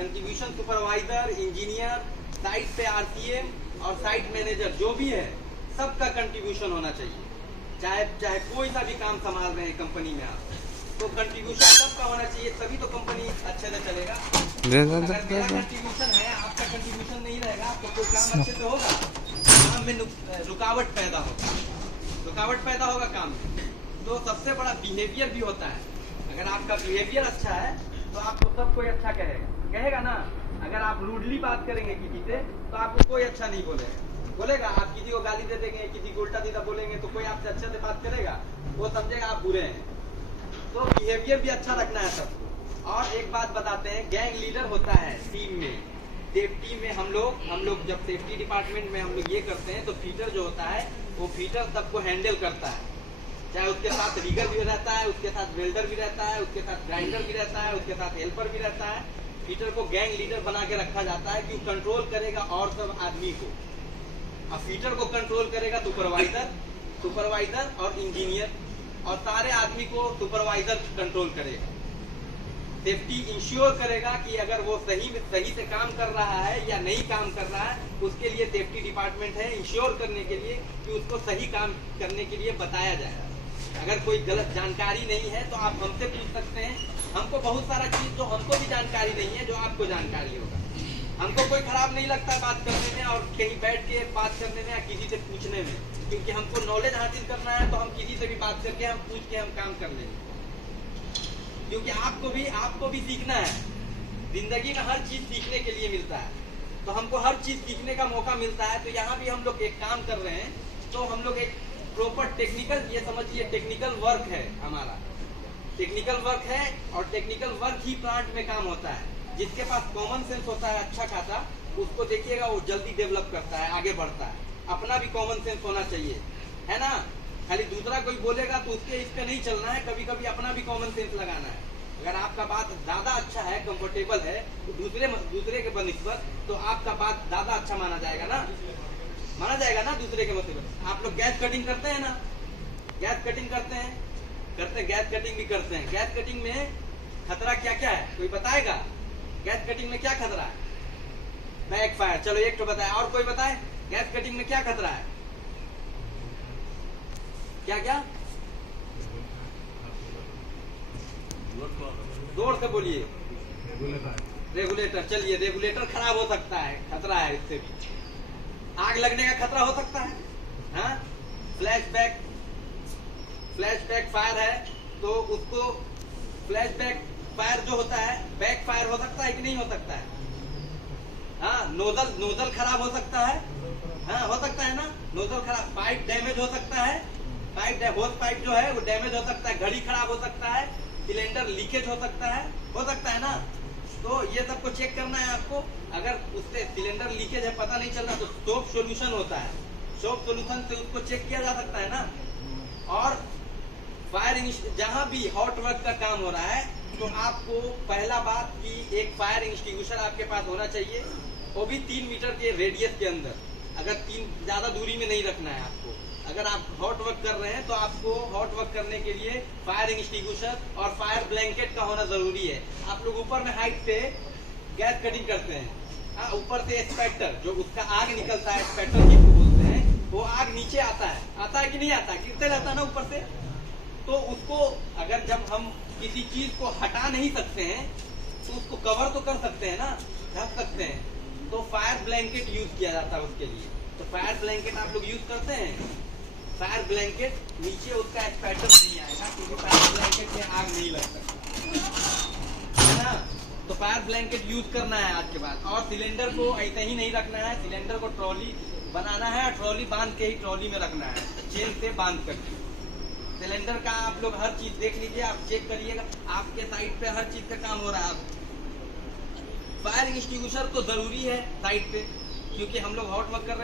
Contribution supervisor, engineer, site पे RCM और site manager जो भी है सबका कंट्रीब्यूशन होना चाहिए। चाहे कोई सा भी काम संभाल रहे हैं कंपनी में आप, तो कंट्रीब्यूशन सबका होना चाहिए, तभी तो कंपनी अच्छे से चलेगा। अगर मेरा कंट्रीब्यूशन है, आपका कंट्रीब्यूशन नहीं रहेगा, तो कोई काम अच्छे से होगा? काम में रुकावट पैदा होगा काम में। तो सबसे बड़ा बिहेवियर भी होता है। अगर आपका बिहेवियर अच्छा है तो आपको सब कोई अच्छा कहेगा ना। अगर आप रूडली बात करेंगे किसी से तो आपको कोई अच्छा नहीं बोलेगा। आप किसी को गाली दे देंगे, किसी को उल्टा सीधा बोलेंगे तो कोई आपसे अच्छे से बात करेगा, वो समझेगा आप बुरे हैं। तो बिहेवियर भी अच्छा रखना है सबको। और एक बात बताते हैं, गैंग लीडर होता है टीम में। सेफ्टी में हम लोग जब सेफ्टी डिपार्टमेंट में हम लोग ये करते हैं तो फीटर जो होता है वो फीटर सबको हैंडल करता है। चाहे उसके साथ रिगर भी रहता है, उसके साथ वेल्डर भी रहता है, उसके साथ ग्राइंडर भी रहता है, उसके साथ हेल्पर भी रहता है। फीटर को गैंग लीडर बना के रखा जाता है कि वो कंट्रोल करेगा और सब आदमी को। और फीटर को कंट्रोल करेगा सुपरवाइजर और इंजीनियर, और सारे आदमी को सुपरवाइजर कंट्रोल करेगा। सेफ्टी इंश्योर करेगा कि अगर वो सही से काम कर रहा है या नहीं काम कर रहा है, उसके लिए सेफ्टी डिपार्टमेंट है इंश्योर करने के लिए कि उसको सही काम करने के लिए बताया जाए। अगर कोई गलत जानकारी नहीं है तो आप हमसे पूछ सकते हैं। हमको बहुत सारा चीज जो हमको भी जानकारी नहीं है, जो आपको जानकारी होगा। हमको कोई खराब नहीं लगता बात करने में और कहीं बैठ के बात करने में या किसी से पूछने में, क्योंकि हमको नॉलेज हासिल करना है तो हम किसी से भी बात करके हम पूछ के हम काम कर लेंगे। क्योंकि आपको भी सीखना है। जिंदगी में हर चीज सीखने के लिए मिलता है, तो हमको हर चीज सीखने का मौका मिलता है। तो यहाँ भी हम लोग एक काम कर रहे हैं, तो हम लोग एक प्रॉपर टेक्निकल, ये समझिए टेक्निकल वर्क है हमारा। टेक्निकल वर्क है और टेक्निकल वर्क ही प्लांट में काम होता है। जिसके पास कॉमन सेंस होता है अच्छा खासा, उसको देखिएगा वो जल्दी डेवलप करता है, आगे बढ़ता है। अपना भी कॉमन सेंस होना चाहिए, है ना। खाली दूसरा कोई बोलेगा तो उसके इसका नहीं चलना है, कभी कभी अपना भी कॉमन सेंस लगाना है। अगर आपका बात ज्यादा अच्छा है, कंफर्टेबल है, तो दूसरे के बनिस्बत तो आपका बात ज्यादा अच्छा माना जाएगा ना दूसरे के मुताबिक। आप लोग गैस कटिंग करते हैं ना, गैस कटिंग गैस कटिंग भी करते हैं। गैस कटिंग में खतरा क्या क्या है कोई बताएगा? गैस कटिंग में क्या खतरा है? बैक फायर, चलो एक तो बताए, और कोई बताए गैस कटिंग में क्या खतरा है? क्या जोर से बोलिए। रेगुलेटर, चलिए रेगुलेटर खराब हो सकता है, खतरा है इससे भी। आग लगने का खतरा हो सकता है। हाँ, फ्लैशबैक फायर है तो उसको फ्लैशबैक फायर जो होता है, बैक फायर हो सकता है कि नहीं हो सकता है? हाँ, नोजल खराब हो सकता है। हाँ, हो सकता है ना, नोजल खराब, पाइप डैमेज हो सकता है, होस पाइप जो है वो डैमेज हो सकता है, घड़ी खराब हो सकता है, सिलेंडर लीकेज हो सकता है ना। तो ये सबको चेक करना है आपको। अगर उससे सिलेंडर लीकेज है, पता नहीं चल रहा, तो सोप सोल्यूशन होता है, सोप सोल्यूशन से उसको चेक किया जा सकता है ना। और फायर जहाँ भी हॉट वर्क का काम हो रहा है तो आपको पहला बात कि एक फायर एक्सटिंग्विशर आपके पास होना चाहिए, वो भी 3 मीटर के रेडियस के अंदर। अगर ज्यादा दूरी में नहीं रखना है आपको। अगर आप हॉट वर्क कर रहे हैं तो आपको हॉट वर्क करने के लिए फायर एक्सटिंग्विशर और फायर ब्लैंकेट का होना जरूरी है। आप लोग ऊपर में हाइट पे गैस कटिंग करते हैं, ऊपर से स्पैटर जो उसका आग निकलता है, स्पैटर जिसको बोलते हैं, वो आग नीचे आता है कि नहीं आता? गिरते रहता है ना ऊपर से। तो उसको अगर जब हम किसी चीज को हटा नहीं सकते हैं तो उसको कवर तो कर सकते हैं ना, ढक सकते हैं। तो फायर ब्लैंकेट यूज किया जाता है उसके लिए। तो फायर ब्लैंकेट आप लोग यूज करते हैं। फायर ब्लैंकेट नीचे उसका स्पैटर नहीं आएगा, क्योंकि फायर ब्लैंकेट में आग नहीं लग सकता, है ना। तो फायर ब्लैंकेट यूज करना है आज के बाद। और सिलेंडर को ऐसे ही नहीं रखना है, सिलेंडर को ट्रॉली बनाना है, ट्रॉली बांध के ही ट्रॉली में रखना है, चेन से बांध करके। सिलेंडर का आप लोग हर चीज देख लीजिए, आप चेक करिएगा, आपके साइड पे हर चीज का काम हो रहा है। फायर एक्सटिंग्विशर तो जरूरी है साइड पे, क्योंकि हम लोग हॉट वर्क कर रहे हैं।